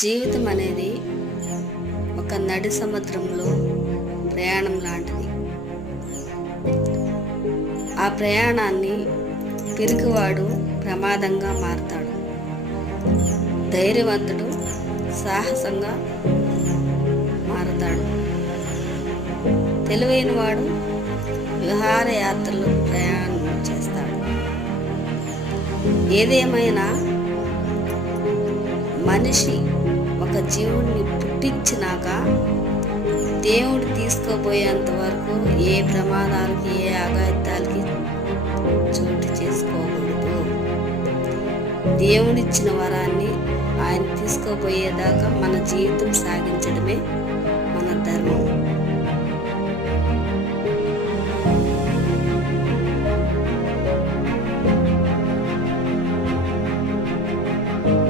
జీవితం అనేది ఒక నడి సముద్రంలో ప్రయాణం లాంటిది. ఆ ప్రయాణాన్ని పిరికివాడు ప్రమాదంగా మారతాడు, ధైర్యవంతుడు సాహసంగా మారతాడు, తెలివైన వాడు విహారయాత్రలు ప్రయాణం చేస్తాడు. ఏదేమైనా మనిషి ఒక జీవుడిని పుట్టించినాక దేవుడు తీసుకోపోయేంత వరకు ఏ ప్రమాదాలకి ఏ అఘాయిత్యాలకి చోటు చేసుకోకూడదు. దేవుడిచ్చిన వరాన్ని ఆయన తీసుకోపోయేదాకా మన జీవితం సాగించడమే